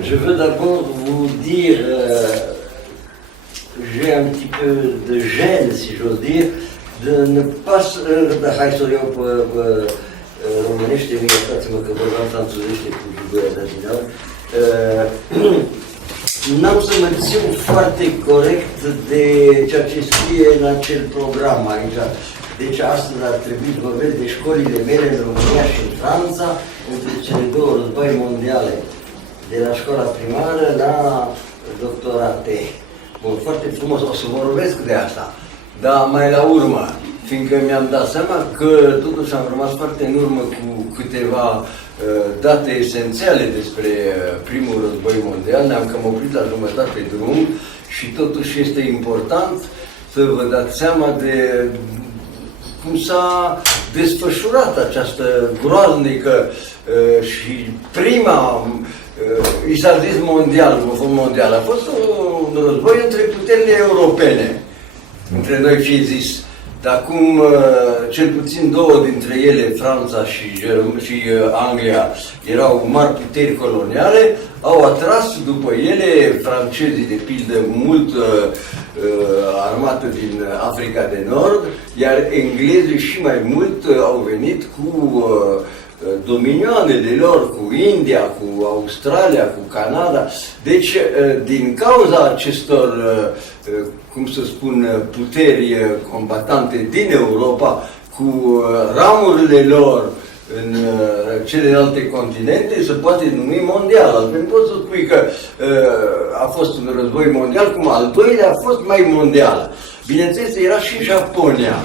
Je veux d'abord vous dire, j'ai un petit peu de gêne, si j'ose dire, de ne pas... Hai să o iau pe românește, iertați-mă că vorbeam franțuzește cu jugoia de adineauri. N-am să mă țin foarte corect de ceea ce scrie în acel program aici. Deci astăzi ar trebui să vorbesc de școlile mele în România și în Franța, între cele două război mondiale, de la școala primară la doctorate. Bun, foarte frumos, o să vorbesc de asta, dar mai la urmă, fiindcă mi-am dat seama că totuși am rămas foarte în urmă cu câteva date esențiale despre primul război mondial, ne-am cam oprit la jumătate drum și totuși este important să vă dați seama de cum s-a desfășurat această groaznică și prima, i s-a zis mondial, a fost un război între puterile europene, între noi fie zis. Dar acum, cel puțin două dintre ele, Franța și Anglia, erau mari puteri coloniale, au atras după ele francezii, de pildă, mult armată din Africa de Nord, iar englezii și mai mult au venit cu dominioanele lor, cu India, cu Australia, cu Canada. Deci, din cauza acestor, cum să spun, puteri combatante din Europa, cu ramurile lor în celelalte continente, se poate numi mondial. Altfel poți să spui că a fost un război mondial, cum al doilea a fost mai mondial. Bineînțeles, era și Japonia.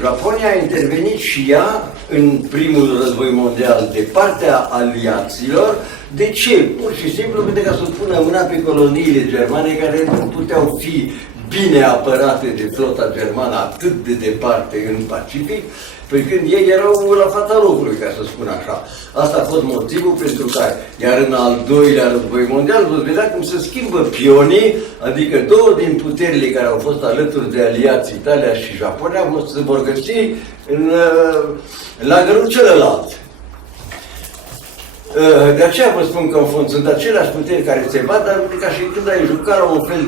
Japonia a intervenit și ea în primul război mondial de partea aliaților. De ce? Pur și simplu pentru ca să pună mâna pe coloniile germane care nu puteau fi bine apărate de flota germană atât de departe în Pacific, pe când ei erau la fața locului, ca să spun așa. Asta a fost motivul pentru care, iar în al doilea război mondial, vă vedea cum se schimbă pionii, adică două din puterile care au fost alături de aliați, Italia și Japonia, se vor găsi în lagărul celălalt. De aceea vă spun că în fond sunt aceleași puteri care se bat, dar ca și când ai jucat la un fel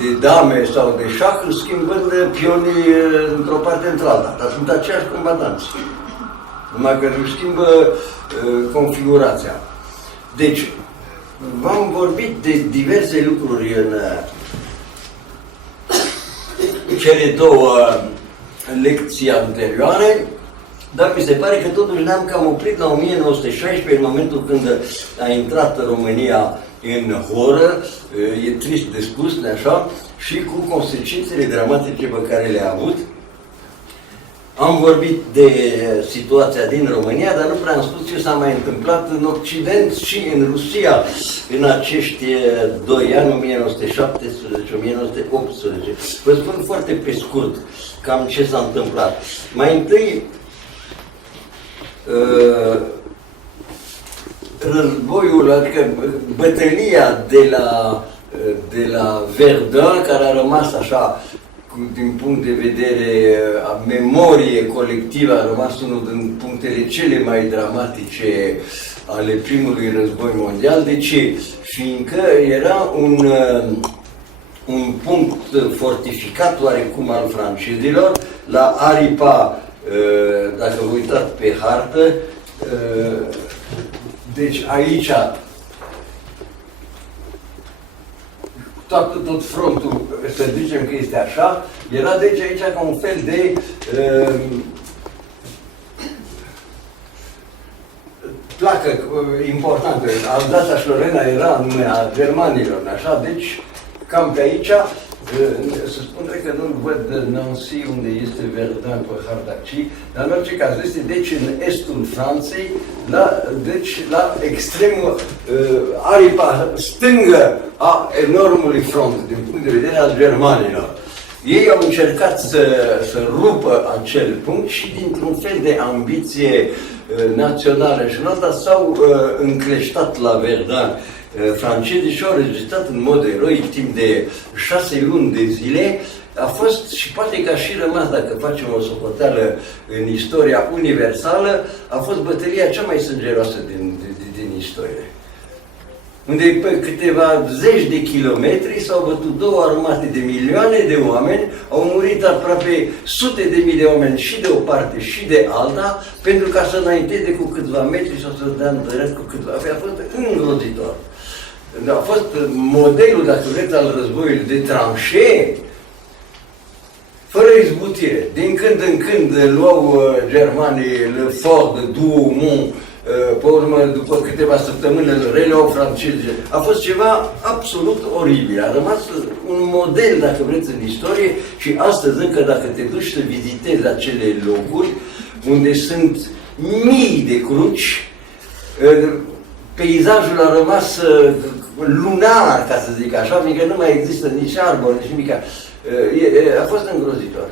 de dame sau de șah, schimbând pionii într-o parte într-alta. Dar sunt aceiași combatanți. Numai că își schimbă configurația. Deci, v-am vorbit de diverse lucruri în cele două lecții anterioare, dar mi se pare că totuși ne-am cam oprit la 1916, în momentul când a intrat România în horă, e trist de spus, așa, și cu consecințele dramatice pe care le-a avut. Am vorbit de situația din România, dar nu prea am spus ce s-a mai întâmplat în Occident și în Rusia în acești 2 ani, 1917-1918. Vă spun foarte pe scurt cam ce s-a întâmplat. Mai întâi, războiul, adică bătălia de la Verdun, care a rămas așa, din punct de vedere a memoriei colective, a rămas unul din punctele cele mai dramatice ale primului război mondial. De ce? Fiindcă era un punct fortificat oarecum al francezilor, la aripa, dacă vă uitați pe hartă, deci aici tot frontul, să zicem că este așa, era deci aici ca un fel de placă importantă. Alzața-și-Lorena era numea germanilor, așa, deci cam pe aici, să spun că nu văd Nancy unde este Verdun pe harta, dar în orice caz este deci în estul Franței, deci la extremul aripa stângă a enormului front, din punct de vedere al germanilor. Ei au încercat să rupă acel punct și dintr-un fel de ambiție națională și în alta s-au încleștat la Verdun. Francezii și-au rezistat în mod eroic timp de 6 luni de zile. A fost și poate că a și rămas, dacă facem o socoteală în istoria universală, a fost bătălia cea mai sângeroasă din istorie. unde pe câteva zeci de kilometri s-au bătut două armate de milioane de oameni, au murit aproape sute de mii de oameni și de o parte și de alta, pentru ca să înainteze cu câțiva metri sau să dea întărât cu câțiva. A fost îngrozitor. A fost modelul, dacă vreți, al războiului de tranșee, fără izbutire. Din când în când luau germanii le fort de Douaumont, pe urmă, după câteva săptămâni, îl reluau francezi. A fost ceva absolut oribil. A rămas un model, dacă vreți, în istorie și astăzi încă, dacă te duci să vizitezi acele locuri, unde sunt mii de cruci, peisajul a rămas lunar, ca să zic așa, fiindcă nu mai există nici arbori, nici nimic. A fost îngrozitor.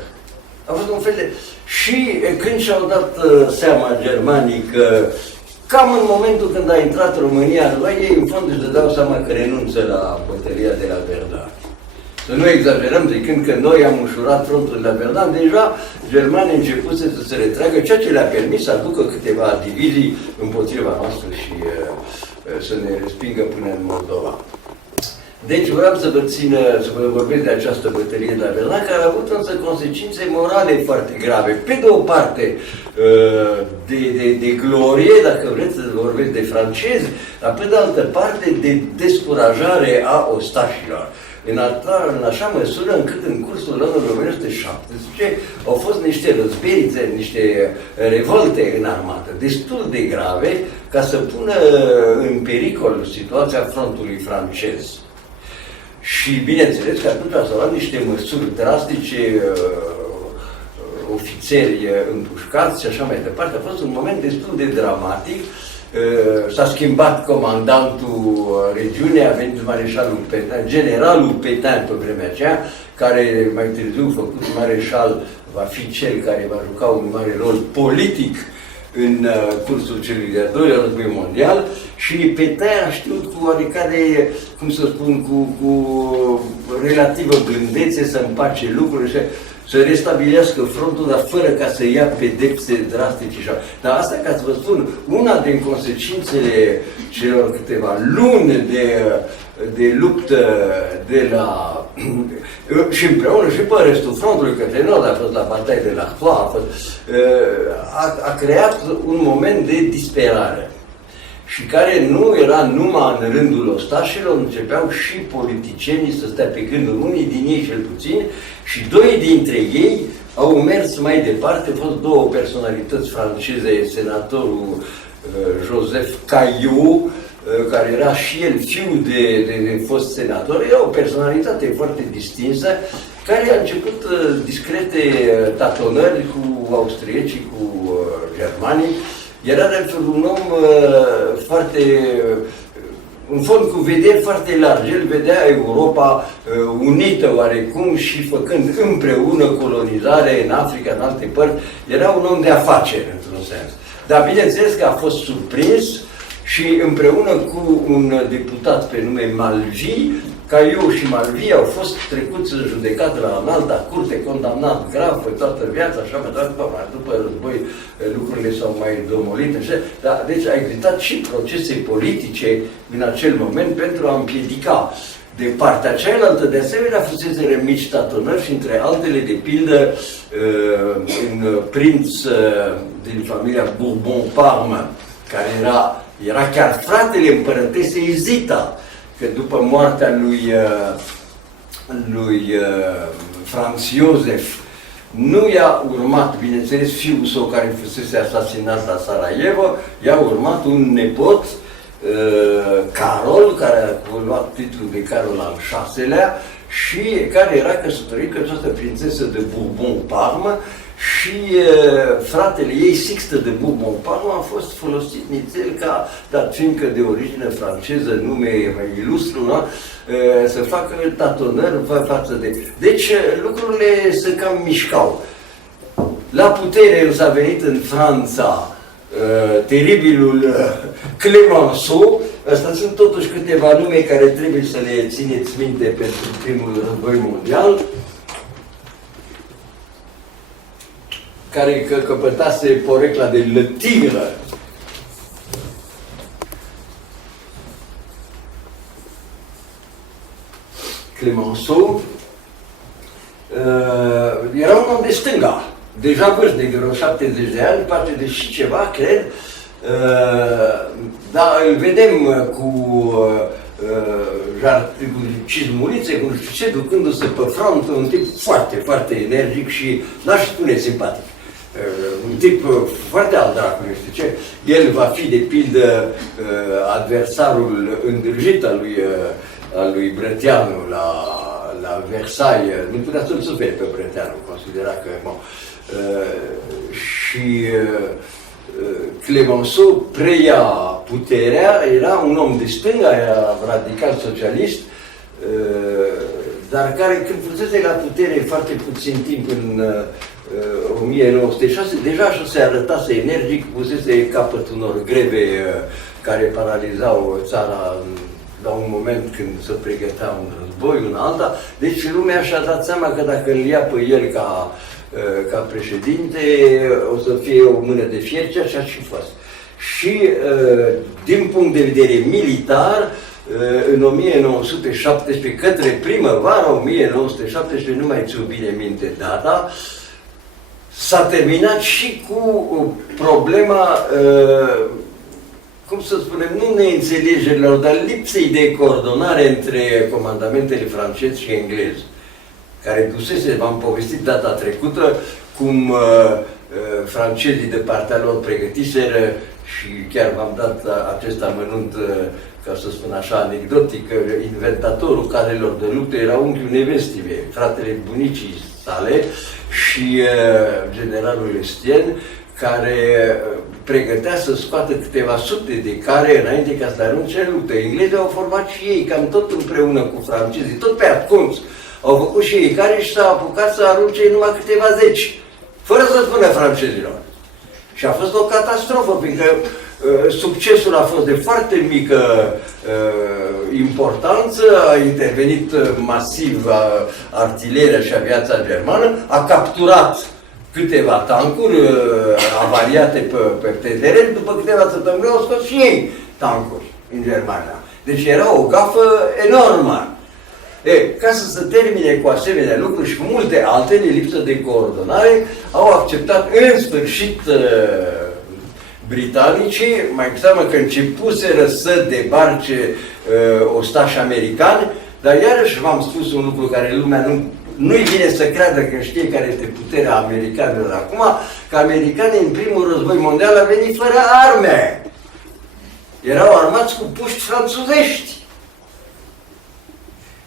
A fost un fel de... Și când și-au dat seama germanii că cam în momentul când a intrat România în noi, ei în fond își dădeau seama că renunță la bătălia de la Verdun. Să nu exagerăm, zicând că noi am ușurat frontul de la Verdun, deja germanii începuse să se retragă, ceea ce le-a permis să aducă câteva divizii împotriva noastră și să ne respingă până în Moldova. Deci vreau să vă vorbesc de această bătălie de la Verdun, care a avut însă consecințe morale foarte grave. Pe de o parte de glorie, dacă vreți să vorbesc de francezi, dar pe de altă parte de descurajare a ostașilor. În așa măsură încât în cursul anului 1917 au fost niște răzberițe, niște revolte în armată, destul de grave, ca să pună în pericol situația frontului francez. Și bineînțeles că atunci s-au luat niște măsuri drastice, ofițeri împușcați și așa mai departe. A fost un moment destul de dramatic. S-a schimbat comandantul regiunii, a venit mareșalul Pétain, generalul Pétain pe vremea aceea, care mai târziu făcut mareșal va fi cel care va juca un mare rol politic în cursul celui de-al doilea război mondial și Pétain a știut cu oarecare, cum să spun, cu relativă blândețe să împace lucrurile, să restabilească frontul, dar fără ca să ia pedepse drastice. Dar asta, ca să vă spun, una din consecințele celor câteva luni de luptă de la... și împreună și pe restul frontului, că Trenod a fost la bataie de la Hloa, a creat un moment de disperare și care nu era numai în rândul ostașilor, începeau și politicienii să stea pe gândul, unii din ei cel puțin, și doi dintre ei au mers mai departe, au fost două personalități franceze, senatorul Joseph Caillou, care era și el fiu de fost senator, era o personalitate foarte distinsă, care a început discrete tatonări cu austriecii, cu germanii. Era de altfel un om foarte, în fond, cu vederi foarte largi. El vedea Europa unită oarecum și făcând împreună colonizare în Africa, în alte părți. Era un om de afaceri, într-un sens. Dar bineînțeles că a fost surprins și împreună cu un deputat pe nume Malvi, Caillou și Malvi au fost trecuți în judecată la înalta curte, condamnat grav pe toată viața, așa mai după război lucrurile s-au mai domolit, dar deci a existat și procese politice în acel moment pentru a împiedica. De partea cealaltă, de asemenea, fusese mici tatonări și între altele, de pildă, un prinț din familia Bourbon-Parme, care era chiar fratele împărătesei Zita, că după moartea lui Franz Josef nu i-a urmat, bineînțeles, fiul său care fusese asasinat la Sarajevo, i-a urmat un nepot, Carol, care a luat titlul de Carol al VI-lea și care era căsătorit cu această prințesă de Bourbon-Parme și fratele ei, Sixte de Bourbon-Parme, a fost folosit nițel ca, dat fiindcă de origine franceză, nume mai ilustru, nu? Să facă tatonări față de... Deci lucrurile se cam mișcau. La putere însă a venit în Franța teribilul Clemenceau. Astea sunt totuși câteva nume care trebuie să le țineți minte pentru primul război mondial, care căpătase porecla de Le Tigre. Clemenceau, era un om de stânga, deja vârstnic, de vreo 70 de ani, 40 și ceva, cred, dar îl vedem cu cizmulițe, cu nu știu ce, ducându-se pe front, un tip foarte, foarte energic și n-aș spune simpatic. Un tip foarte al dracului, știu ce. El va fi, de pildă, adversarul îndrăjit al lui Brătianu la Versailles. Nu putea să-l suferi pe Brătianu, considera că... Bon. Și Clemenceau preia puterea, era un om de stânga, era radical socialist, dar care când fusese la putere foarte puțin timp în 1906, deja așa se arătase energic, pusese capăt unor greve care paralizau țara la un moment când se pregătea un război, un alta. Deci lumea și-a dat seama că dacă îl ia pe el ca președinte, o să fie o mână de fier, ceea ce a și fost. Și din punct de vedere militar, în 1917, către primăvara 1917, nu mai țin bine minte data, s-a terminat și cu problema, cum să spunem, nu neînțelegerilor, dar lipsei de coordonare între comandamentele francez și englez, care dusese, v-am povestit data trecută, cum francezii de partea lor pregătiseră, și chiar v-am dat acest amănunt, ca să spun așa, anecdotic, inventatorul carelor de luptă era unchiul nevestii mei, fratele bunicii sale și generalul Estienne, care pregătea să scoată câteva sute de care înainte ca să arunce în luptă. Englezii au format și ei, cam tot împreună cu francezii, tot pe ascuns. Au făcut și ei care și s-au apucat să arunce numai câteva zeci, fără să spună francezilor. Și a fost o catastrofă, pentru că succesul a fost de foarte mică importanță, a intervenit masiv artileria și aviația germană, a capturat câteva tancuri avariate pe teren, după câteva săptămâni au scos și ei tancuri în Germania. Deci era o gafă enormă. Ca să se termine cu asemenea lucruri și cu multe altele, lipsă de coordonare, au acceptat în sfârșit britanicii, mai cu seamă că începuseră să debarce ostași americani, dar iarăși v-am spus un lucru care lumea nu-i vine să creadă că știe care este puterea americanilor acum, că americanii în primul război mondial au venit fără arme. Erau armați cu puști franțuzești.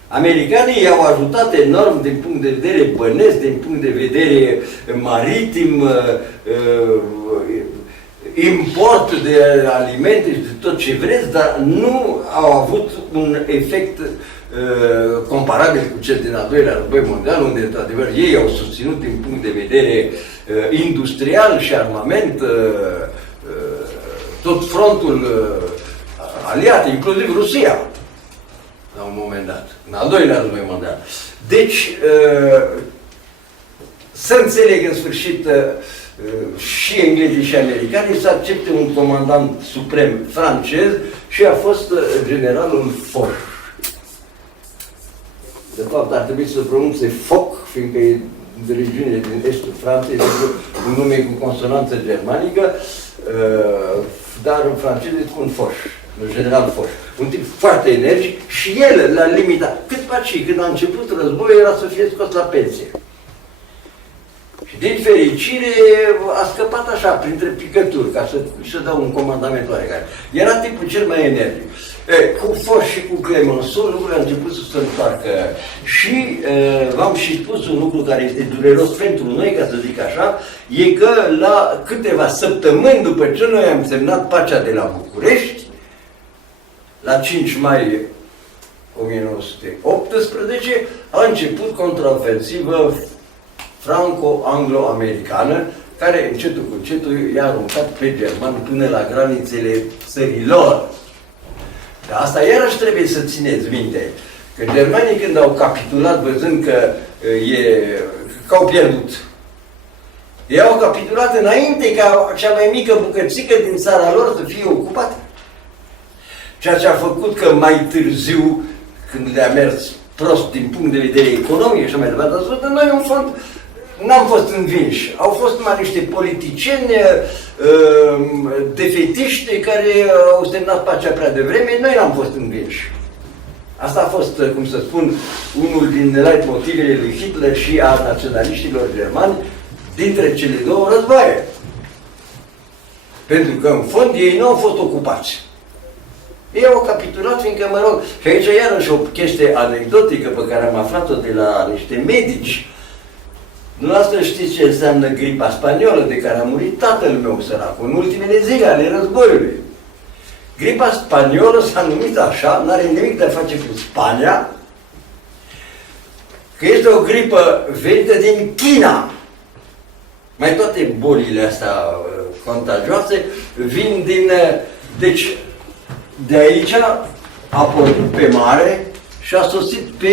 Americanii i-au ajutat enorm din punct de vedere bănesc, din punct de vedere maritim, import de alimente și de tot ce vreți, dar nu au avut un efect comparabil cu cel din al doilea război mondial, unde, într-adevăr, ei au susținut din punct de vedere industrial și armament tot frontul aliat, inclusiv Rusia, la un moment dat, în al doilea război mondial. Deci, să înțeleg în sfârșit și englezii și americanii să accepte un comandant suprem francez și a fost generalul Foch. De fapt, ar trebui să pronunțe Foch, fiindcă e de regiunile din estul Franței, un nume cu consonanță germanică, dar în franceză spun Foch, general Foch. Un tip foarte energic și el, la limita, cât paci, când a început războiul, era să fie scos la pensie. Și din fericire a scăpat așa, printre picături, ca să dau un comandament oarecare. Era tipul cel mai energic. Cu Foch și cu Clemenceau lucrurile au început să se întoarcă. Și v-am și spus un lucru care este dureros pentru noi, ca să zic așa, e că la câteva săptămâni după ce noi am semnat pacea de la București, la 5 mai 1918, a început contraofensivă franco-anglo-americană, care încetul cu încetul i-a aruncat pe germani până la granițele țărilor. Dar asta iarăși trebuie să țineți minte, că germanii când au capitulat văzând că au pierdut, ei au capitulat înainte ca cea mai mică bucățică din țara lor să fie ocupată. Ceea ce a făcut că mai târziu, când le-a mers prost din punct de vedere economic și așa mai departe, noi în fond n-am fost învinși. Au fost numai niște politicieni defetiști care au semnat pacea prea devreme, noi n-am fost învinși. Asta a fost, cum să spun, unul din leitmotivele lui Hitler și a naționaliștilor germani dintre cele două războaie. Pentru că, în fond, ei nu au fost ocupați. Ei au capitulat, fiindcă, mă rog, și aici iarăși o chestie anecdotică pe care am aflat-o de la niște medici. Dumneavoastră știți ce înseamnă gripa spaniolă, de care a murit tatăl meu sărac, în ultimele zile ale războiului. Gripa spaniolă s-a numit așa, n-are nimic de a face cu Spania, că este o gripă venită din China. Mai toate bolile astea contagioase vin din... Deci, de aici a pornit pe mare și a sosit pe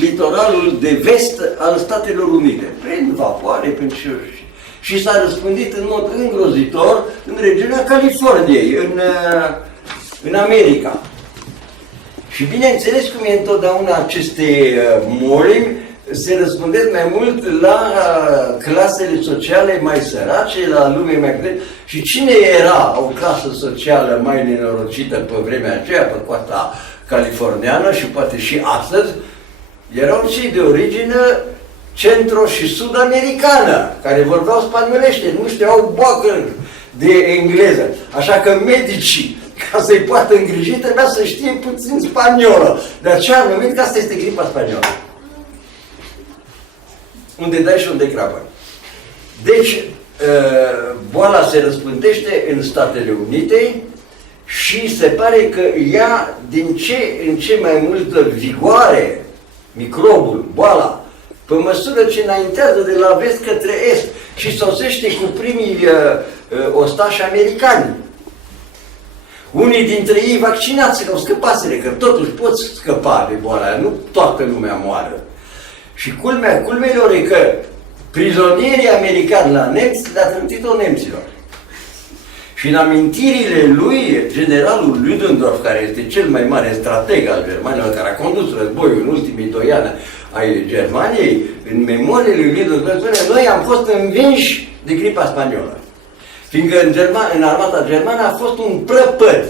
litoralul de vest al Statelor Unite, prin vapoare, prin și s-a răspândit în mod îngrozitor în regiunea Californiei, în America. Și bineînțeles, cum e întotdeauna aceste molimi, se răspundesc mai mult la clasele sociale mai sărace, la lumea mai puternică. Și cine era o clasă socială mai nenorocită pe vremea aceea, pe coasta californiană și poate și astăzi, erau cei de origine centro- și sud-americană, care vorbeau spaniolește, nu știau boacă de engleză. Așa că medicii, ca să-i poată îngriji, trebuia să știe puțin spaniolă. De aceea am numit că asta este gripa spaniolă. Unde dai și unde crapă. Deci, boala se răspândește în Statele Unite și se pare că ea, din ce în ce mai multă vigoare, microbul, boala, pe măsură ce înaintează de la vest către est și sosește cu primii ostași americani. Unii dintre ei vaccinați, că au scăpaseră, că totuși pot scăpa de boala aia, nu toată lumea moară. Și culmea culmelor e că prizonierii americani la nemți le-a trântit-o nemților. Și în amintirile lui, generalul Ludendorff, care este cel mai mare strateg al Germaniei, care a condus războiul în ultimii 2 ani ai Germaniei, în memoriile lui Ludendorff spune, noi am fost învinși de gripa spaniolă. Fiindcă în armata germană a fost un prăpăd.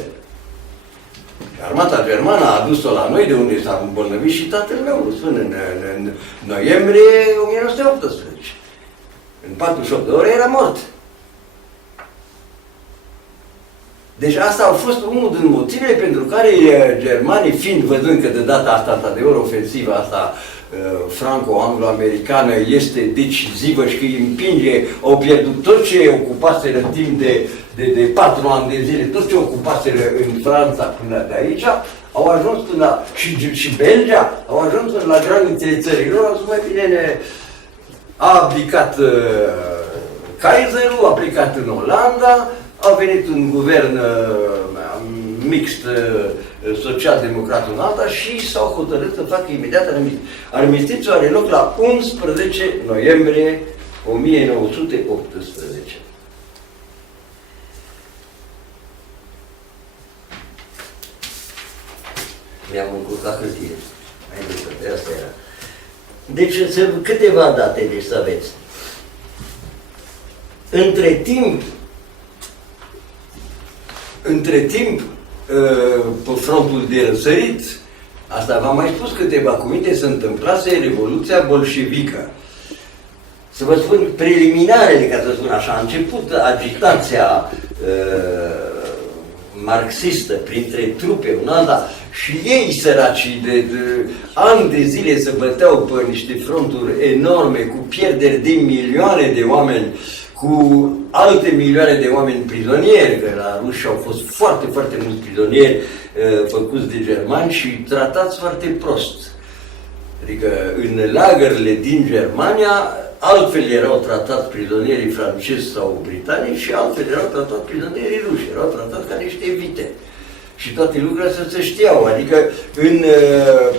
Armata germană a adus-o la noi, de unde s-a îmbolnăvit și tatăl meu, spun, în noiembrie 1918. În 48 de ore era mort. Deci asta a fost unul din motivele pentru care germanii, fiind văzând că de data asta, într-adevăr, ofensiva asta franco-anglo-americană este decisivă și că îi împinge, au pierdut tot ce ocupaseră timp de 4 ani de zile, tot ce ocupaseră în Franța până de aici, au ajuns până la, și Belgia, au ajuns până la granițele țărilor, au spus mai bine, a aplicat Kaiserul, a aplicat în Olanda, a venit un guvern mixt social-democrat în alta și s-au hotărât să facă imediat armistițiu. Armistițiul are loc la 11 noiembrie 1918. Mi-am încurcat hârtie. Asta era. Deci, câteva date deci să aveți. Între timp, pe frontul de răsărit, asta v-am mai spus câteva cuvinte, se întâmplase Revoluția bolșevică. Să vă spun preliminarele, ca să spun așa, a început agitația marxistă printre trupe, un alta, și ei săracii de ani de zile se băteau pe niște fronturi enorme, cu pierderi de milioane de oameni, cu alte milioane de oameni prizonieri, că la ruși au fost foarte, foarte mulți prizonieri făcuți de germani și tratați foarte prost. Adică în lagările din Germania, altfel erau tratați prizonierii francezi sau britanici și altfel erau tratați prizonierii ruși, erau tratați ca niște vite. Și toate lucrurile astea se știau, adică în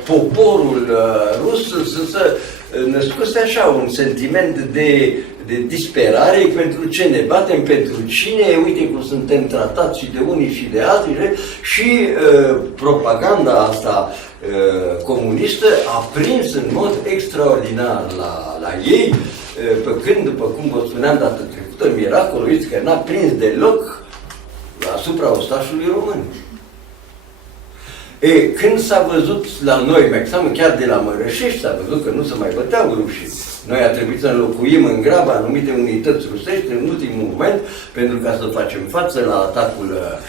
poporul rus se născuse așa un sentiment de disperare pentru ce ne batem, pentru cine, uite cum suntem tratați și de unii și de alții și propaganda asta comunistă a prins în mod extraordinar la ei, pe când, după cum vă spuneam data trecută, miracolul este că n-a prins deloc asupra ostașului român. Când s-a văzut la noi, mai exact chiar de la Mărășești, s-a văzut că nu se mai băteau rușii. Noi a trebuit să înlocuim în grabă anumite unități rusești în ultimul moment pentru ca să facem față la atacul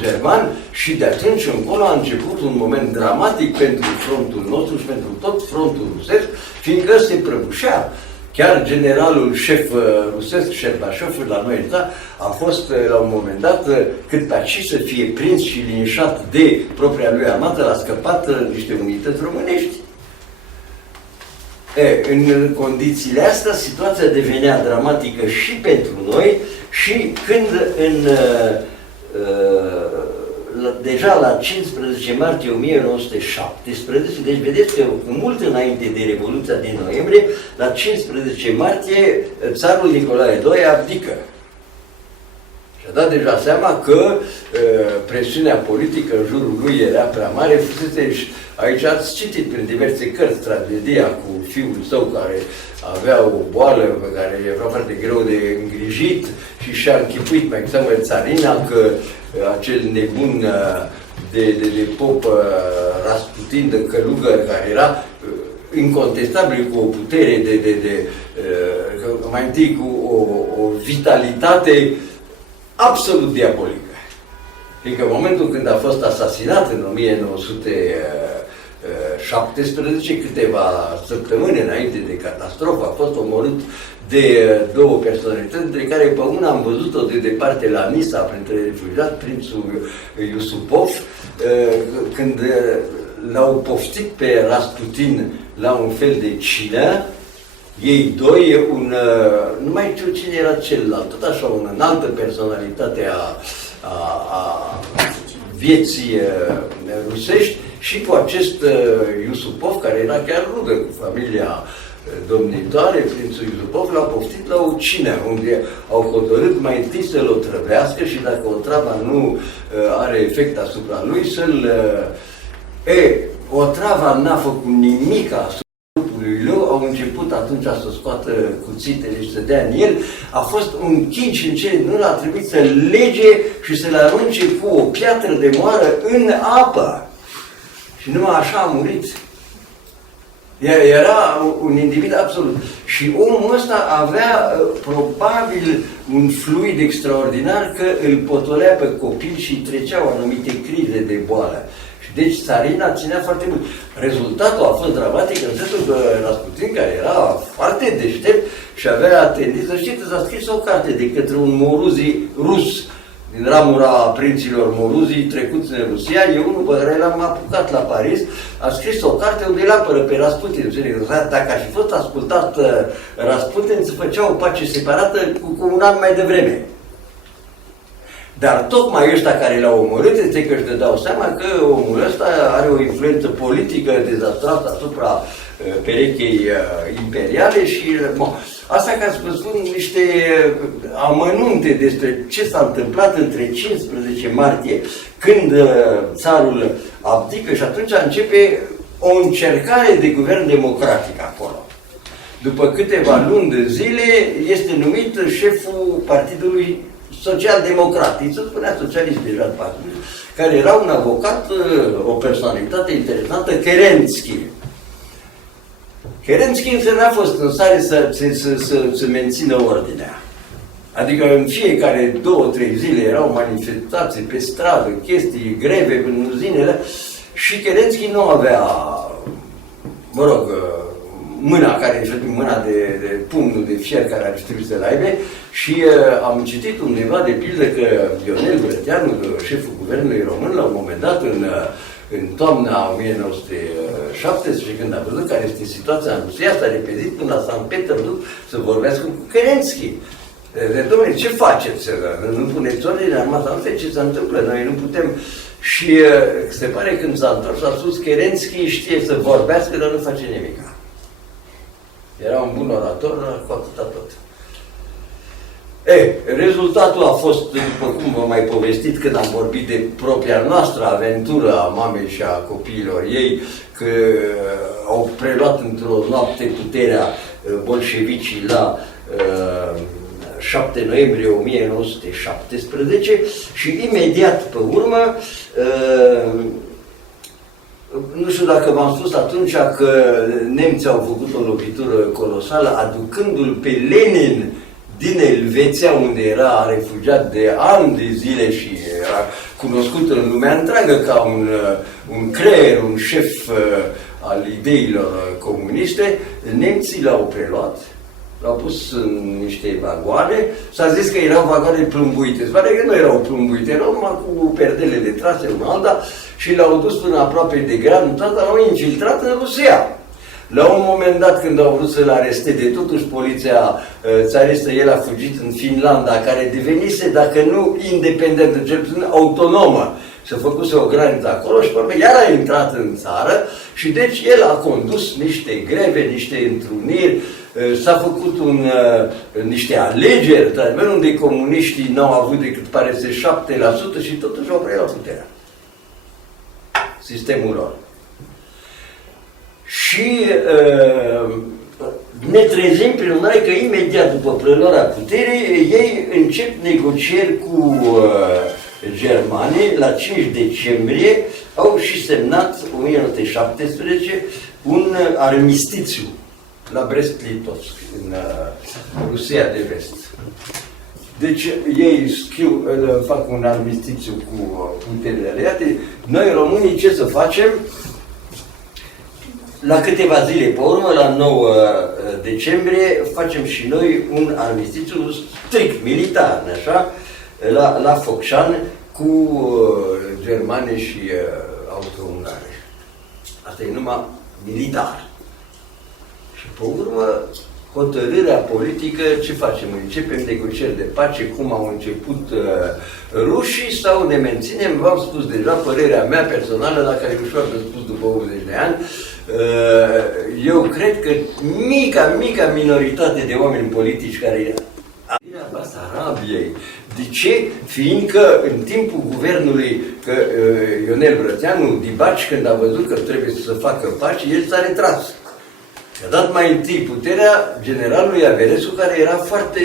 german și de atunci încolo a început un moment dramatic pentru frontul nostru și pentru tot frontul rusesc, fiindcă se prăbușea. Chiar generalul șef rusesc, Șerbașov, la noi a fost la un moment dat, cât taci să fie prins și linșat de propria lui armată, l-a scăpat niște unități românești. În condițiile astea, situația devenea dramatică și pentru noi și când deja la 15 martie 1917, deci vedeți că mult înainte de Revoluția din noiembrie, la 15 martie, țarul Nicolae II abdică. Și-a dat deja seama că presiunea politică în jurul lui era prea mare. Aici ați citit prin diverse cărți tragedia cu fiul său care avea o boală pe care era foarte greu de îngrijit și și-a închipuit mai exact țarina că acel nebun de pop Rasputin, de călugăr, care era incontestabil cu o putere mai întâi cu o vitalitate absolut diabolică. Fiindcă în momentul când a fost asasinat în 1917, câteva săptămâni înainte de catastrofă, a fost omorât de două personalități, între care pe una am văzut-o de departe la Nisa, printre refugiați, prințul Yusupov, când l-au poftit pe Rasputin la un fel de cină, ei doi, nu mai știu cine era celălalt, tot așa, o înaltă personalitate a vieții rusești, și cu acest Yusupov, care era chiar rudă cu familia domnitoare, prințul Yusupov, l-a poftit la o cină, unde au hotărât mai întâi să-l otrăvească și dacă otrava nu are efect asupra lui, să-l... Otrava n-a făcut nimic asupra trupului lui, au început atunci să scoată cuțitele și să dea în el. A fost un chinci în ce nu a trebuit să-l lege și să-l arunce cu o piatră de moară în apă. Și numai așa a murit. Era un individ absolut. Și omul ăsta avea probabil un fluid extraordinar că îl potolea pe copil și treceau anumite crize de boală. Și deci țarina ținea foarte mult. Rezultatul a fost dramatic în sensul că Rasputin, care era foarte deștept și avea tendință, știți, s-a scris o carte de către un moruzi rus, din ramura prinților moruzii trecuți în Rusia. Eu unul pe care l-am apucat la Paris, a scris o carte unde îl apără pe Rasputin. Dacă aș fi fost ascultat Rasputin, se făcea o pace separată cu un an mai devreme. Dar tocmai ăștia care l-au omorât este că își dădeau seama că omul ăsta are o influență politică dezastroasă asupra perechei imperiale și... Asta ca să vă spun niște amănunte despre ce s-a întâmplat între 15 martie, când țarul abdică, și atunci începe o încercare de guvern democratic acolo. După câteva luni de zile este numit șeful Partidului Social-Democrat, îi se spunea socialist deja după atunci, care era un avocat, o personalitate interesantă, Kerenski. Kerenski însă n-a fost în stare să mențină ordinea. Adică în fiecare 2-3 zile erau manifestații pe stradă, chestii, greve în uzinele, și Kerenski nu avea, mă rog, mâna de pumnul de fier care ar trebui să-l aibă, și am citit undeva de pildă că Ionel Brăteanu, șeful guvernului român, la un moment dat în toamna 1917, când a văzut care este situația în Rusia, s-a repezit până la Sankt Petersburg să vorbească cu Kerenski. Dom'le, ce faceți? Nu puneți ordine armata? Nu știu ce se întâmplă, noi nu putem. Și se pare că când s-a întors, a spus, Kerenski știe să vorbească, dar nu face nimic. Era un bun orator, cu atâta tot. Rezultatul a fost, după cum v-am mai povestit când am vorbit de propria noastră aventură a mamei și a copiilor ei, că au preluat într-o noapte puterea bolșevicii la 7 noiembrie 1917 și imediat pe urmă, nu știu dacă v-am spus atunci că nemții au făcut o lovitură colosală aducându-l pe Lenin din Elveția, unde era refugiat de ani de zile și era cunoscut în lumea întreagă ca un creier, un șef al ideilor comuniste. Nemții l-au preluat, l-au pus în niște vagoane, s-a zis că erau vagoane plumbuite. Se pare că nu erau plumbuite, erau numai cu perdele de trase în alta și l-au dus până aproape de Grand, l-au infiltrat în Rusia. La un moment dat, când au vrut să-l aresteze, totuși poliția țaristă, el a fugit în Finlanda, care devenise, dacă nu independentă, cel puțin autonomă. Și-a făcuse o graniță acolo și, pe iar a intrat în țară și deci el a condus niște greve, niște întruniri, s-a făcut niște alegeri, unde comuniștii n-au avut decât, pare să 7% și totuși au preluat puterea. Sistemul lor. Și ne trezim prin noi că imediat după preluarea puterii, ei încep negocieri cu germanii. La 5 decembrie au și semnat, 1917, un armistițiu la Brest-Litovsk, în Rusia de Vest. Deci ei fac un armistițiu cu puterile aliate. Noi românii ce să facem? La câteva zile pe urmă, la 9 decembrie, facem și noi un armistițiu strict militar, așa, la Focșani, cu germane și austro-ungare. Asta e numai militar. Și pe urmă, hotărârea politică, ce facem? Începem negocieri de pace, cum au început rușii, sau ne menținem? V-am spus deja părerea mea personală, la care ușor de spus după 80 de ani. Eu cred că mica minoritate de oameni politici care Adirea Basarabiei. De ce? Fiindcă în timpul guvernului Ionel Brățeanu, Dibaci, când a văzut că trebuie să facă pace, el s-a retras. Și-a dat mai întâi puterea generalului Averescu, care era foarte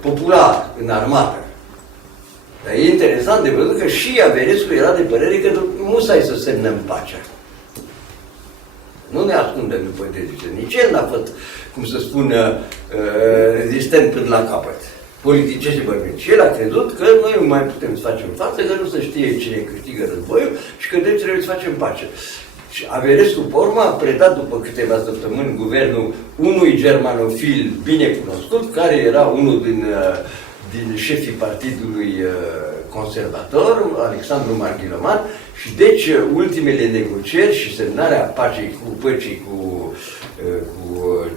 popular în armată. Dar e interesant de văzut că și Averescu era de părere că musai să semnăm pacea. Nu ne ascundem după dezice. Nici el n-a fost, cum să spun, rezistent până la capăt. Politicești bărbici. Și el a crezut că noi nu mai putem să facem față, că nu se știe cine câștigă războiul și că deci trebuie să facem pace. Și Averescu, pe urmă, a predat după câteva săptămâni guvernul unui germanofil bine cunoscut, care era unul din șefii partidului conservator, Alexandru Marghiloman, și deci ultimele negocieri și semnarea păcii cu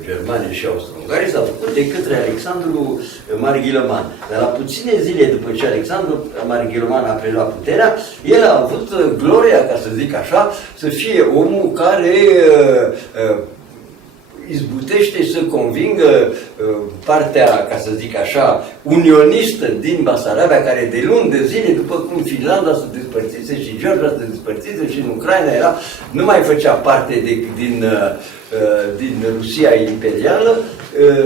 germanii și austro-ungarii s-a făcut de către Alexandru Marghiloman. Dar la puține zile după ce Alexandru Marghiloman a preluat puterea, el a avut gloria, ca să zic așa, să fie omul care izbutește să convingă partea, ca să zic așa, unionistă din Basarabia, care de luni de zile, după cum Finlanda se despărțise și Georgia se despărțise și în Ucraina nu mai făcea parte din Rusia imperială,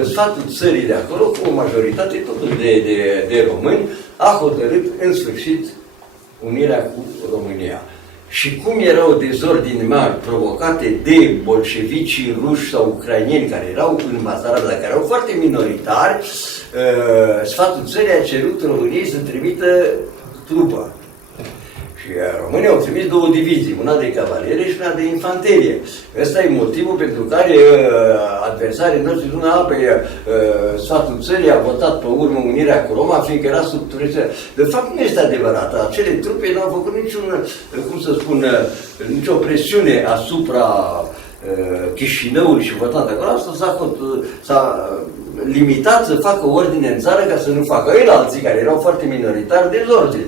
sfatul țării de acolo, cu o majoritate totuși de români, a hotărât în sfârșit unirea cu România. Și cum erau dezordini mari provocate de bolșevicii ruși sau ucrainieni care erau în Basarabia, dar care erau foarte minoritari, sfatul țării a cerut României să trimită trupă. Și Românii au trimis două divizii, una de cavalerie și una de infanterie. Ăsta e motivul pentru care adversarii noștri spun că sfatul țării a votat pe urmă unirea cu Roma, fiindcă era sub turecie. De fapt, nu este adevărat. Acele trupe nu au făcut nicio presiune asupra Chișinăului și votat acolo. Asta s-a limitat să facă ordine în țară ca să nu facă ei alții, care erau foarte minoritari, dezordine.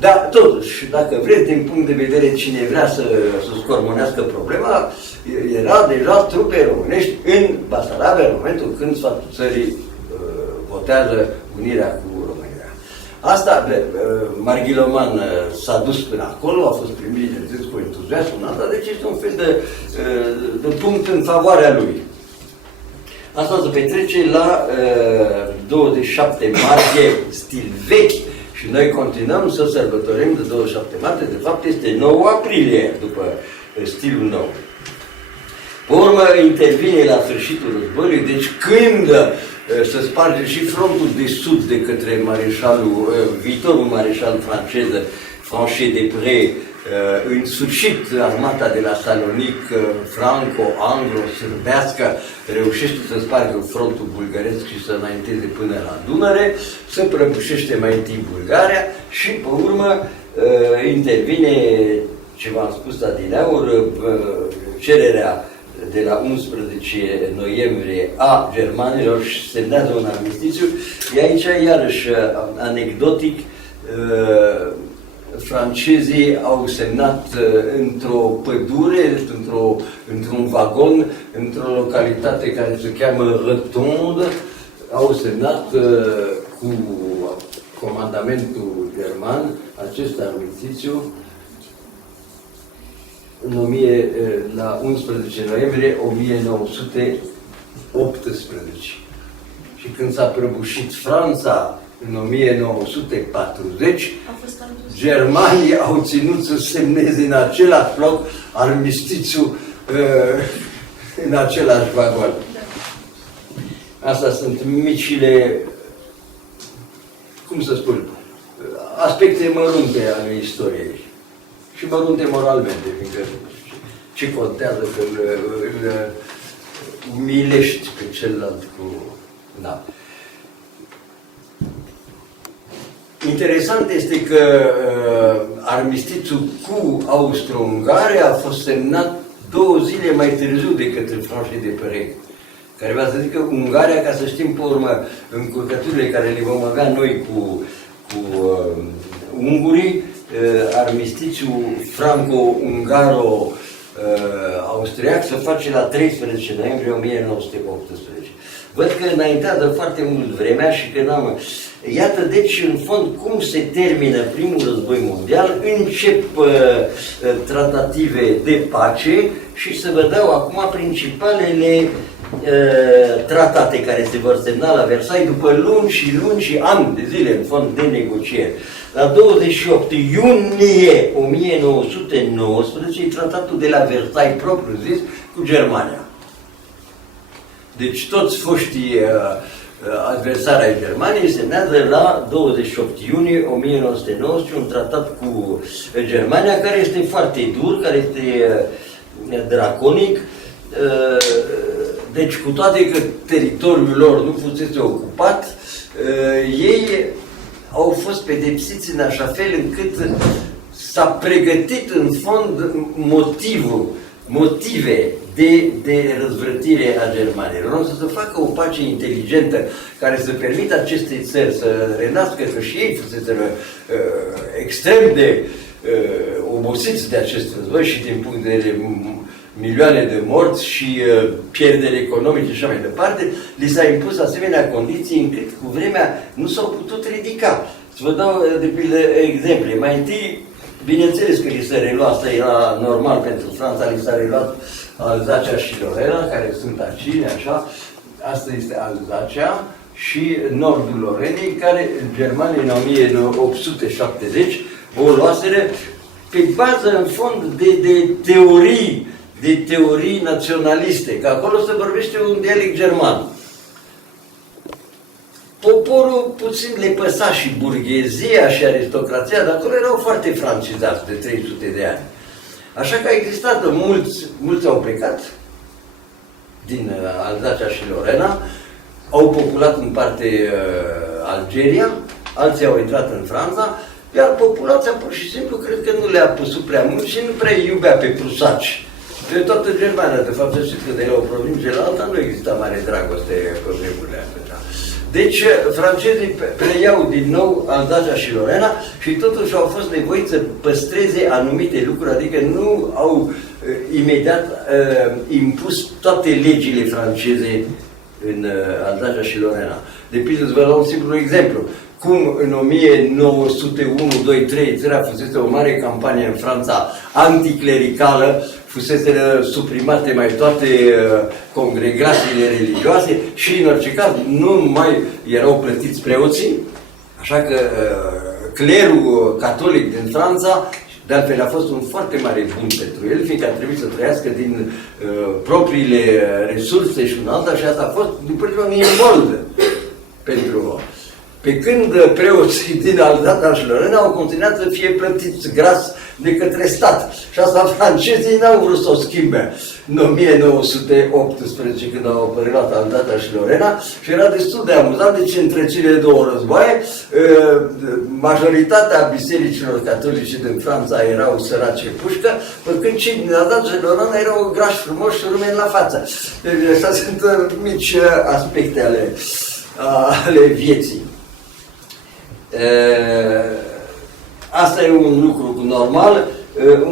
Dar, totuși, dacă vreți, din punct de vedere cine vrea să scormonească problema, era deja trupe românești în Basarabia în momentul când sfatul țării sabotează unirea cu România. Asta, Marghiloman s-a dus până acolo, a fost primit cu entuziasm, deci este un fel de punct în favoarea lui. Asta se petrece la 27 martie, stil vechi, și noi continuăm să sărbătorim de 27 martie, de fapt este 9 aprilie, după stilul nou. Pe urmă intervine la sfârșitul războiului, deci când se sparge și frontul de sud de către viitorul mareșal francez, Franchet de Pré, în sfârșit armata de la Salonic, franco-anglo-sârbească, reușește să spargă frontul bulgăresc și să înainteze până la Dunăre, se prăbușește mai întâi Bulgaria și pe urmă intervine, ce v-am spus adineauri, cererea de la 11 noiembrie a germanilor și semnează un armistițiu. E aici iarăși anecdotic, francezii au semnat într-o pădure, într-un vagon, într-o localitate care se cheamă Rotonde, au semnat cu comandamentul german acest armistițiu la 11 noiembrie 1918. Și când s-a prăbușit Franța în 1940, germanii au ținut să semneze în același loc armistițiu în același vagon. Astea sunt micile, cum să spun, aspecte mărunte ale istoriei. Și mărunte moralmente, fiindcă ce contează că îl umilești pe celălalt cu... Da. Interesant este că armistițiul cu Austro-Ungaria a fost semnat 2 zile mai târziu de către Franchet de Pré, care va să zică Ungaria, ca să știm pe urmă încurcăturile care le vom avea noi cu ungurii, armistițiul franco-ungaro-austriac se face la 13 noiembrie 1918. Văd că înaintează foarte mult vremea și că n-am... Iată, deci, în fond, cum se termină primul război mondial, încep tratative de pace și să vă dau acum principalele tratate care se vor semna la Versailles după luni și ani de zile, în fond, de negocieri. La 28 iunie 1919, tratatul de la Versailles, propriu zis, cu Germania. Deci toți foștii adversari ai Germaniei semnează la 28 iunie 1919 un tratat cu Germania care este foarte dur, care este draconic. Deci cu toate că teritoriul lor nu fusese ocupat, ei au fost pedepsiți în așa fel încât s-a pregătit în fond motive de răzvrătire a germanilor. Să se facă o pace inteligentă care să permită acestei țări să renască, că și ei fusese extrem de obosiți de acest război și din punct de vedere milioane de morți și pierderi economice și așa mai departe, li s-a impus asemenea condiții încât cu vremea nu s-au putut ridica. Să vă dau de pildă exemple. Mai întâi, bineînțeles că li s-a reluat, asta era normal pentru Franța, li s-a reluat Alzacea și Lorena, care sunt acine, așa, asta este Alzacea și nordul Lorenei, care germanii în 1870 o luaseră pe bază, în fond, de teorii naționaliste, că acolo se vorbește un dialect german. Poporul puțin le păsa și burghezia și aristocrația, dar acolo erau foarte francizați de 300 de ani. Așa că a existat, mulți au plecat din Alzacea și Lorena, au populat în parte Algeria, alții au intrat în Franța, iar populația pur și simplu cred că nu le-a păsut prea mult și nu prea iubea pe prusaci. De toată Germania, de fapt, să știți că de la o provincie la alta nu exista mare dragoste pe vremurile astea. Deci, francezii preiau din nou Alzacea și Lorena și totuși au fost nevoiți să păstreze anumite lucruri, adică nu au imediat impus toate legile franceze în Alzacia și Lorena. De pildă, vă dau un simplu exemplu. Cum în 1901-2-3 țara fusese o mare campanie în Franța anticlericală, fusese suprimate mai toate congregațiile religioase și în orice caz nu mai erau plătiți preoții, așa că clerul catolic din Franța, de altfel a fost un foarte mare bun pentru el, fiindcă a trebuit să trăiască din propriile resurse și un alta și asta a fost, din prima un imbold pentru. Pe când preoții din Alzacia și Lorena au continuat să fie plătiți gras de către stat. Și asta francezii n-au vrut să o schimbe în 1918, când au apărut Alzacia și Lorena, și era destul de amuzant, deci între cele două războaie, majoritatea bisericilor catolice din Franța erau săraci pușcă, pe când cei din Alzacia și Lorena erau grași frumoși și rumeni la față. Deci astea sunt mici aspecte ale vieții. Asta e un lucru normal,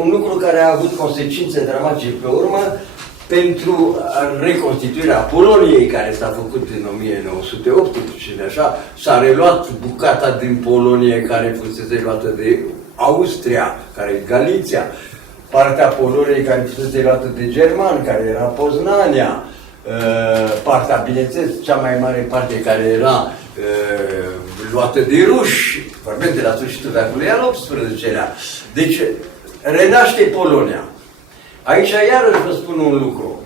un lucru care a avut consecințe dramatice pe urmă pentru reconstituirea Poloniei, care s-a făcut în 1918, așa, s-a reluat bucata din Polonie care fusese luată de Austria, care e Galiția, partea Poloniei care fusese luată de germani, care era Poznania, partea, bineînțeles, cea mai mare parte care era luată de ruși, vorbim de la sfârșitul veacului al XVIII-lea. Deci, renaște Polonia. Aici iarăși vă spun un lucru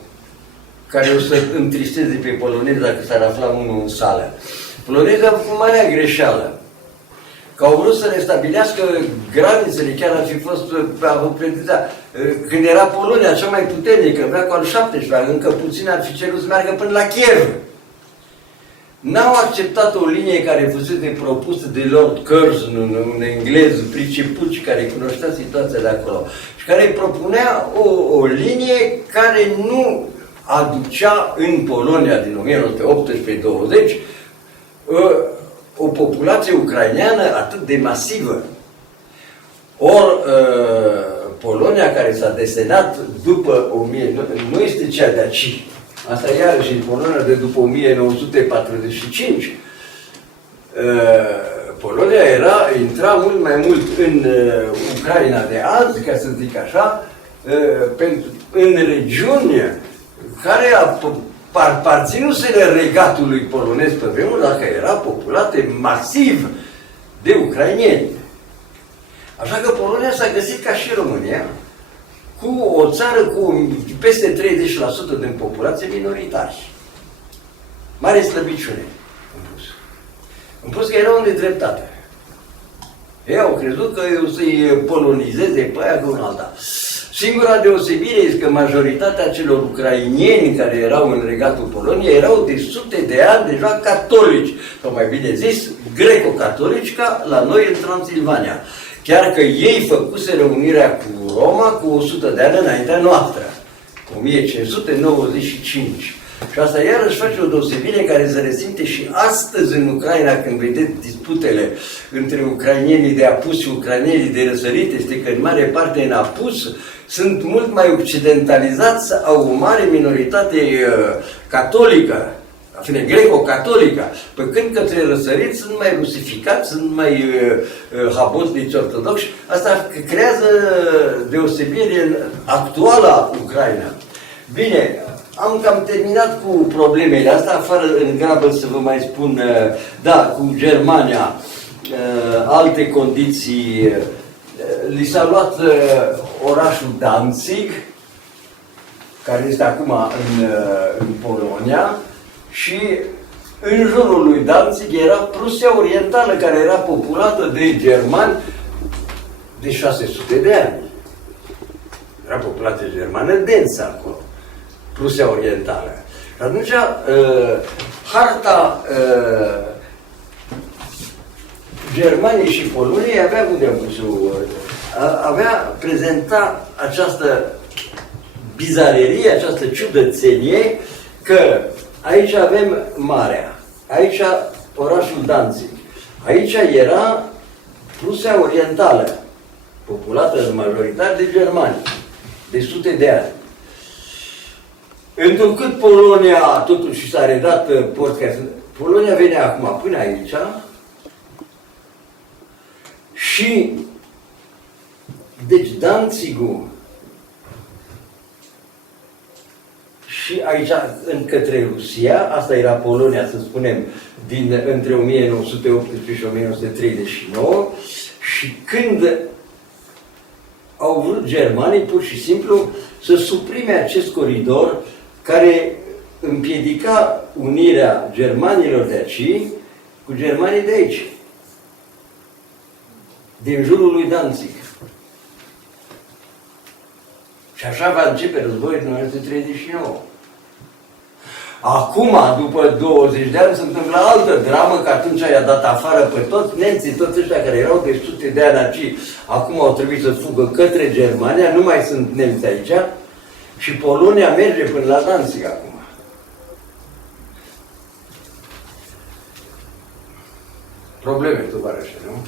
care o să întristeze pe polonezi dacă s-ar afla unul în sală. Polonezii au făcut marea greșeală, că au vrut să restabilească granițele, chiar ar fi fost, când era Polonia cea mai puternică, în veacul al XVII-lea, încă puțin ar fi cerut să meargă până la Kiev. N-au acceptat o linie care fusese propusă de Lord Curzon, un englez priceput și care cunoștea situația de acolo, și care propunea o linie care nu aducea în Polonia din 1918-20 o populație ucraineană atât de masivă. Ori Polonia care s-a desenat după 1000, nu este cea de aici. Asta iarăși în Polonia de după 1945. Polonia intra mult mai mult în Ucraina de azi, ca să zic așa, în regiuni care aparținuseră regatului polonez pe vremuri, dacă era populate masiv de ucrainieni. Așa că Polonia s-a găsit ca și România, cu o țară cu peste 30% din populație minoritari. Mare slăbiciune, în plus. În plus că era o nedreptate. Ei au crezut că eu să-i polonizeze pe aia cu un alta. Singura deosebire este că majoritatea celor ucrainieni care erau în regatul Poloniei erau de sute de ani deja catolici, sau mai bine zis, greco-catolici, ca la noi în Transilvania. Chiar că ei făcuseră unirea cu Roma cu 100 de ani înaintea noastră, 1595. Și asta iarăși face o deosebire care se resimte și astăzi în Ucraina, când vedeți disputele între ucrainienii de apus și ucrainienii de răsărit, este că în mare parte în apus sunt mult mai occidentalizați, au o mare minoritate catolică, greco-catolică, pe când către răsărit sunt mai rusificați, sunt mai habotnici ortodoxi. Asta creează deosebire în actuala Ucraina. Bine, am cam terminat cu problemele astea, fără în grabă să vă mai spun, da, cu Germania, alte condiții. Li s-a luat orașul Danzig, care este acum în Polonia, și în jurul lui Danzig era Prusia Orientală, care era populată de germani de 600 de ani. Era populație germană densă acolo, Prusia Orientală. Și atunci, harta Germaniei și Poloniei prezenta această bizarerie, această ciudățenie, că aici avem marea, aici orașul Danzig, aici era Prusia Orientală, populată în majoritate de germani, de sute de ani. Întrucât Polonia totuși s-a redat porți, Polonia vine acum până aici și deci Danzigul și aici către Rusia, asta era Polonia, să spunem, între 1918 și 1939 și când au vrut germanii pur și simplu să suprime acest coridor care împiedica unirea germanilor de aici cu germanii de aici, din jurul lui Danzig. Și așa va începe războiul în 1939. Acum, după 20 de ani, se întâmplă altă dramă, că atunci i-a dat afară pe toți nemții, toți ăștia care erau de sute de ani aici, acum au trebuit să fugă către Germania, nu mai sunt nemți aici, și Polonia merge până la Danzig acum. Probleme, tovarășe, nu?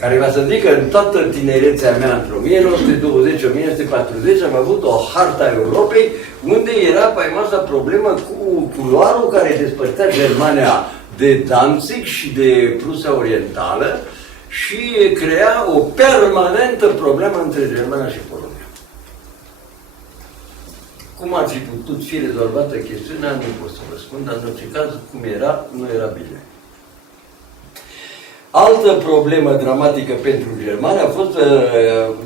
Care va să zic că în toată tinerețea mea, între 1920-1940, am avut o hartă a Europei unde era faimoasa problemă cu culoarul care despărțea Germania de Danzig și de Prusia Orientală și crea o permanentă problemă între Germania și Polonia. Cum ar fi putut fi rezolvată chestiunea, nu pot să vă spun, dar în orice caz, cum era, nu era bine. Altă problemă dramatică pentru Germania a fost,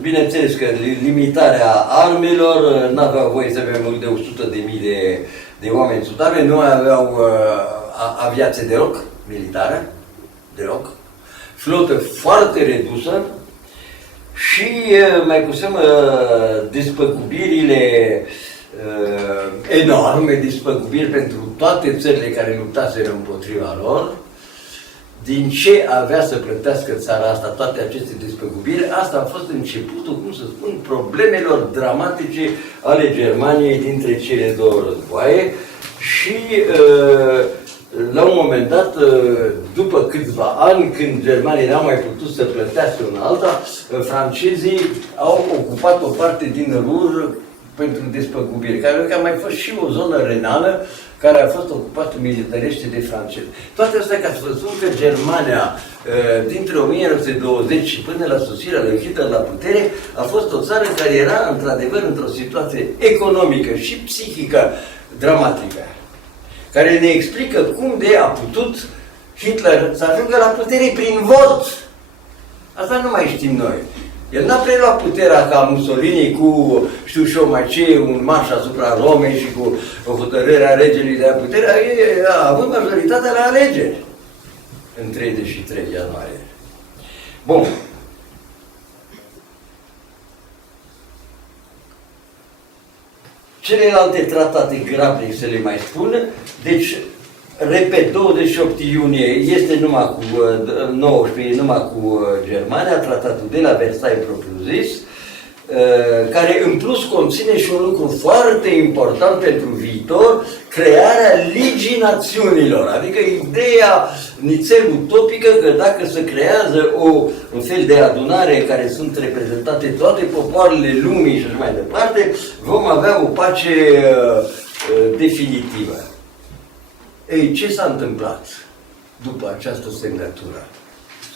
bineînțeles că limitarea armelor, nu aveau voie să avea mult de 100.000 de oameni sub arme, nu aveau aviație deloc, militară, deloc, flotă foarte redusă și, mai cu seamă, despăgubirile enorme, despăgubiri pentru toate țările care luptaseră împotriva lor. Din ce avea să plătească țara asta toate aceste despăgubiri, asta a fost începutul, cum să spun, problemelor dramatice ale Germaniei dintre cele două războaie și la un moment dat, după câțiva ani, când germanii n-au mai putut să plătească una alta, francezii au ocupat o parte din Ruhr pentru despăgubiri, care a mai fost și o zonă renală care a fost ocupată militarește de francezi. Toate astea ca să vă spun că Germania, dintre 1920 și până la sosirea lui Hitler la putere, a fost o țară care era, într-adevăr, într-o situație economică și psihică dramatică, care ne explică cum de a putut Hitler să ajungă la putere prin vot. Asta nu mai știm noi. El n-a preluat puterea ca Mussolini cu, știu și eu mai ce, un marș asupra Romei și cu o hotărâre a regelui de la putere. A avut majoritatea la alegeri în 33 ianuarie. Bun. Celelalte tratate grave să le mai spun. Deci, repet, 28 iunie este numai cu 19, numai cu Germania, tratatul de la Versailles propriu-zis, care în plus conține și un lucru foarte important pentru viitor, crearea Ligii Națiunilor, adică ideea nițel utopică că dacă se creează un fel de adunare în care sunt reprezentate toate popoarele lumii și așa mai departe, vom avea o pace definitivă. Ei, ce s-a întâmplat după această semnătură?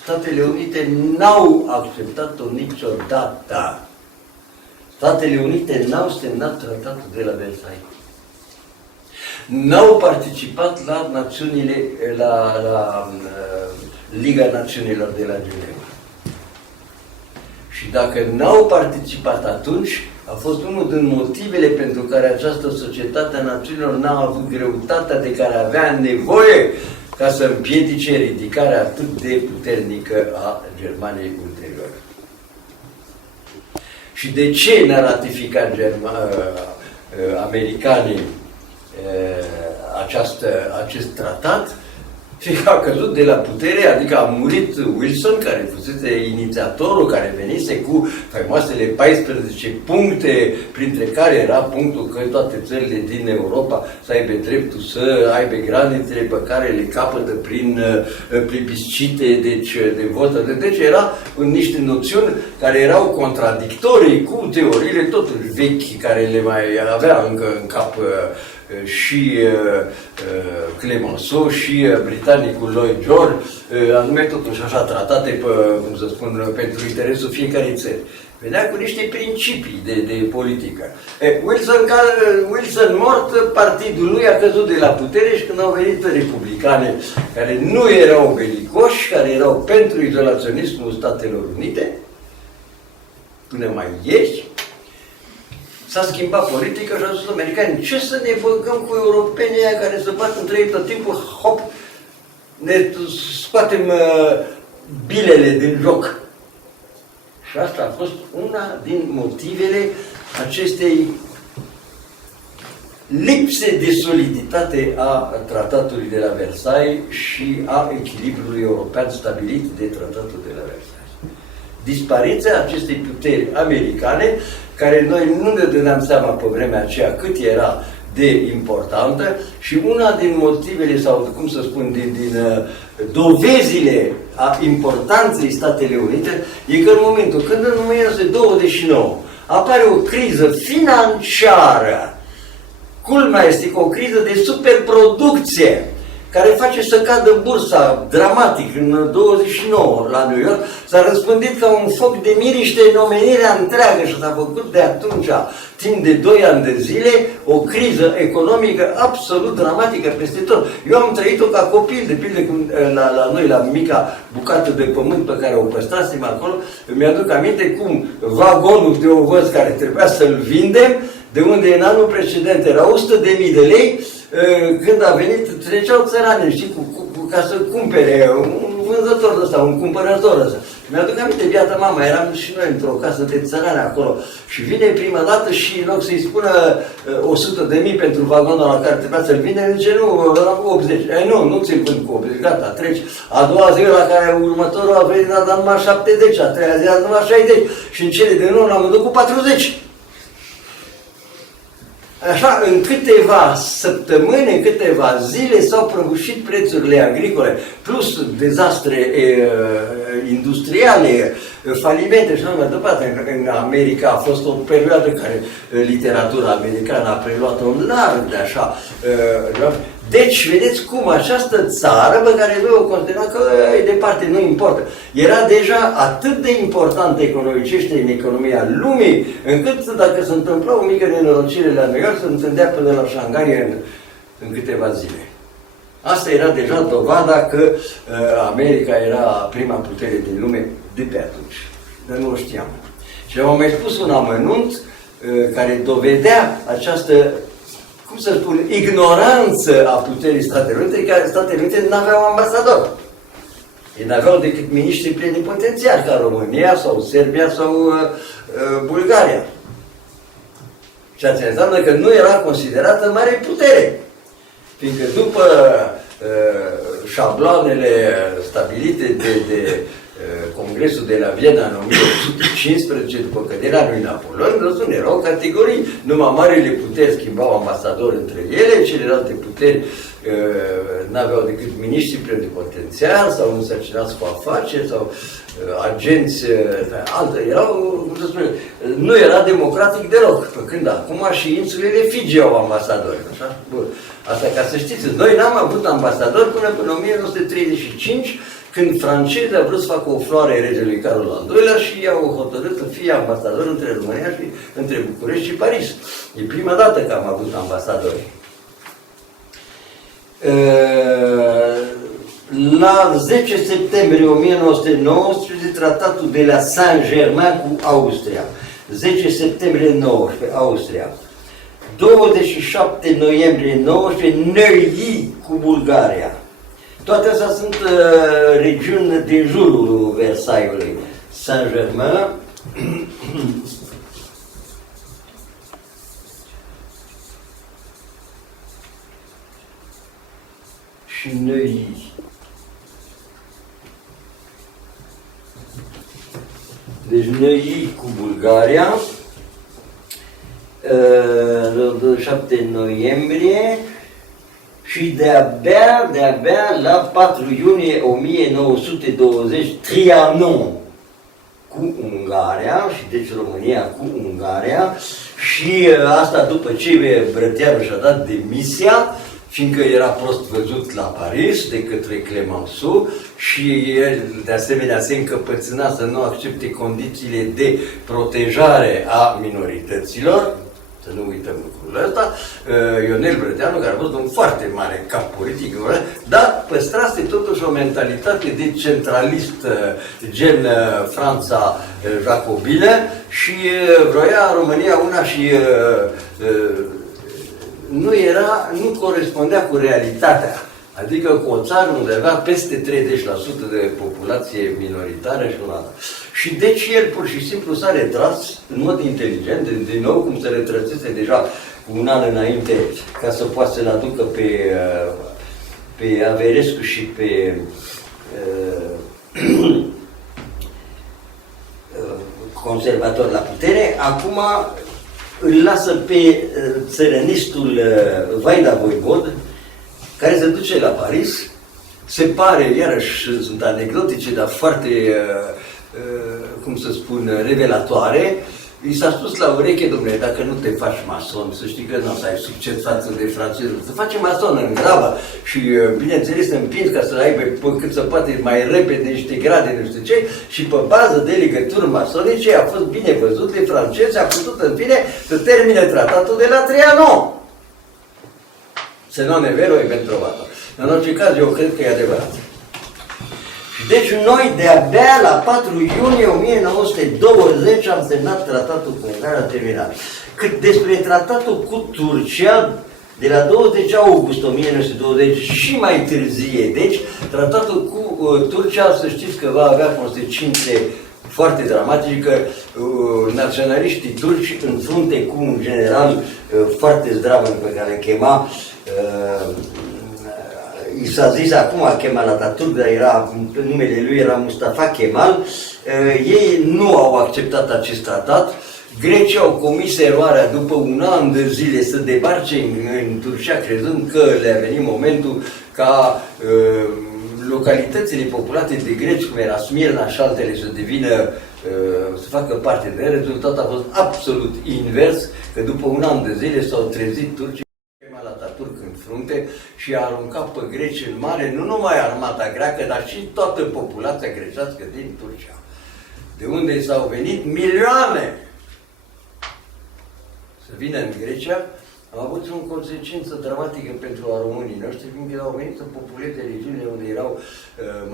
Statele Unite n-au acceptat-o niciodată. Statele Unite n-au semnat tratatul de la Versailles. N-au participat la Liga Națiunilor de la Geneva. Și dacă n-au participat atunci, a fost unul din motivele pentru care această societate a națiunilor n-a avut greutatea de care avea nevoie ca să împiedice ridicarea atât de puternică a Germaniei ulterior. Și de ce n-a ratificat americanii acest tratat? și a căzut de la putere, adică a murit Wilson, care fusese inițiatorul, care venise cu faimoasele 14 puncte, printre care era punctul că toate țările din Europa să aibă dreptul să aibă granițele pe care le capătă prin plebiscite, deci de vot. Deci era niște noțiuni care erau contradictorii cu teoriile totuși vechi, care le mai avea încă în cap și Clemenceau și britanicul Lloyd George, anume totuși așa tratate, cum să spun, pentru interesul fiecarei țări. Venea cu niște principii de politică. Wilson mort, partidul lui a căzut de la putere și când au venit republicane care nu erau belicoși, care erau pentru izolaționismul Statelor Unite, până mai ieri, s-a schimbat politica și au spus americani, ce să ne băgăm cu europenii aia care se bat între ei tot timpul, hop, ne scoatem bilele din joc. Și asta a fost una din motivele acestei lipse de soliditate a tratatului de la Versailles și a echilibrului european stabilit de tratatul de la Versailles. Dispariția acestei puteri americane, care noi nu ne dădeam seama pe vremea aceea cât era de importantă, și una din motivele, sau cum să spun, din dovezile a importanței Statele Unite, e că în momentul când în 1929 apare o criză financiară, culmea este că o criză de superproducție, care face să cadă bursa dramatic în 29 la New York, s-a răspândit ca un foc de miriște în omenirea întreagă și s-a făcut de atunci, timp de 2 ani de zile, o criză economică absolut dramatică peste tot. Eu am trăit-o ca copil, de pildă la noi, la mica bucată de pământ pe care o păstrasem acolo, mi-aduc aminte cum vagonul de ovăz care trebuia să-l vindem, de unde în anul precedent era 100.000 de lei, când a venit, treceau țărani, știi, ca să cumpere un vânzător ăsta, un cumpărător ăsta. Mi-aduc aminte, viața mama, eram și noi într-o casă de țărani acolo și vine prima dată și în loc să-i spună 100.000 pentru vagonul la care trebuia să-l vinde, zice, nu, la 80. Nu ți-l vând cu 80, gata, treci. A doua zi la care următorul a venit, a dat numai 70, a treia zi a dat numai 60 și în cele de nou l-am vândut cu 40. Așa, în câteva săptămâni, în câteva zile s-au prăbușit prețurile agricole, plus dezastre industriale, falimente și așa mai departe. În America a fost o perioadă care literatura americană a preluat-o în larg de așa. Deci, vedeți cum această țară, pe care noi o considerăm că e departe, nu importă, era deja atât de importantă economicește în economia lumii, încât dacă se întâmpla o mică nenorocire la New York, se întâlnea până la Shanghai în câteva zile. Asta era deja dovada că America era prima putere din lume de pe atunci. Dar nu o știam. Și am mai spus un amănunt care dovedea această, cum să spun, ignoranță a puterii Statelor Unite, că Statele Unite nu aveau ambasador. Ei nu aveau decât miniștri plenipotențiari, ca România sau Serbia sau Bulgaria. Ceea ce înseamnă că nu era considerată mare putere. Fiindcă după șabloanele stabilite de Congresul de la Viena în 1815, după căderea lui Napoleon, erau categorii. Numai marile puteri schimbau ambasadori între ele, celelalte puteri n-aveau decât miniștri plenipotențiari sau însărcinați cu afaceri sau agenți erau, cum să spune, nu era democratic deloc. Pe când acum și insulele Fiji au ambasadori. Așa? Bun. Asta ca să știți, noi n-am avut ambasador până în 1935, când francezii au vrut să facă o floare regelui Carol al II-lea și i-au hotărât să fie ambasador între România și între București și Paris. E prima dată că am avut ambasadori. La 10 septembrie 1919, tratatul de la Saint-Germain cu Austria. 10 septembrie 19, Austria. 27 noiembrie 19, Neuilly cu Bulgaria. Toate astea sunt regiuni din jurul Versaillesului. Saint-Germain, și Neuilly. Deci noi cu Bulgaria, 7 noiembrie, și de-abia la 4 iunie 1920, Trianon cu Ungaria, și deci România cu Ungaria, și asta după ce Brătianu și-a dat demisia, fiindcă era prost văzut la Paris de către Clemenceau și el de asemenea se încăpățâna să nu accepte condițiile de protejare a minorităților. Să nu uităm lucrul ăsta, Ionel Brătianu, care a fost un foarte mare cap politic, dar păstrase totuși o mentalitate de centralist, gen Franța jacobină, și vroia România una și nu corespundea cu realitatea. Adică cu o țară unde avea peste 30% de populație minoritară și una. Și deci el pur și simplu s-a retras în mod inteligent, din nou cum se retrăsese deja cu un an înainte, ca să poată să-l aducă pe Averescu și pe conservator la putere. Acum îl lasă pe țărănistul Vaida Voivod, care se duce la Paris. Se pare, iarăși sunt anecdotice, dar foarte, cum să spun, revelatoare. I s-a spus la ureche: domnule, dacă nu te faci mason, să știi că nu o să ai succes față de francezi, să faci mason în grabă și, bineînțeles, împingi ca să aibă cât se poate mai repede niște grade, nu știu ce, și pe bază de legături masonice a fost bine văzut de francezi, a putut, în fine, să termine tratatul de la Trianon. Se non è vero, e ben trovato. În orice caz, eu cred că e adevărat. Deci noi de-abia la 4 iunie 1920 am semnat tratatul cu Ungaria, terminat. Cât despre tratatul cu Turcia, de la 20 august 1920 și mai târzie, deci tratatul cu Turcia, să știți că va avea consecințe foarte dramatice, că naționaliștii turci, în frunte cu un general foarte zdravăn pe care îl chema, i s-a zis acum Kemal Atatürk, dar numele lui era Mustafa Kemal, ei nu au acceptat acest tratat. Grecii au comis eroarea după un an de zile să debarce în Turcia, crezând că le-a venit momentul ca localitățile populate de greci, cum era Smirna și altele, să devină, să facă parte de ele. Rezultatul a fost absolut invers, că după un an de zile s-au trezit turcii Kemal Atatürk în frunte și a aruncat pe greci în mare, nu numai armata greacă, dar și toată populația grecească din Turcia, de unde s-au venit milioane să vină în Grecia. Am avut o consecință dramatică pentru românii noștri, fiindcă au venit să populeze regiunile unde erau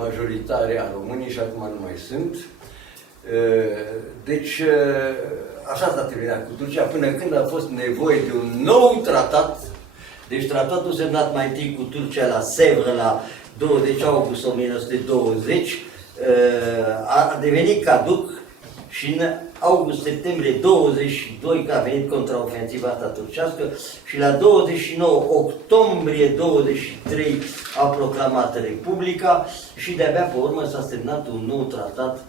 majoritare a românii și acum nu mai sunt. Deci, așa s-a terminat cu Turcia, până când a fost nevoie de un nou tratat. Deci tratatul semnat mai întâi cu Turcia la Sèvres la 20 august 1920 a devenit caduc și în august-septembrie 22, că a venit contraofensiva asta turcească, și la 29 octombrie 23 a proclamat Republica și de-abia pe urmă s-a semnat un nou tratat.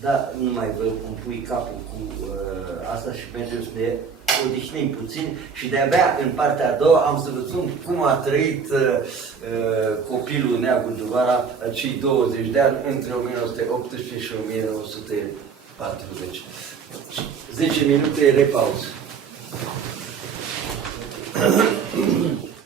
Dar nu mai vă pui capul cu asta și pentru să ne odihnim puțin și de-abia în partea a doua am să vă spun cum a trăit copilul Neagu Duvara acei 20 de ani între 1918 și 1940. 10 minute repauză.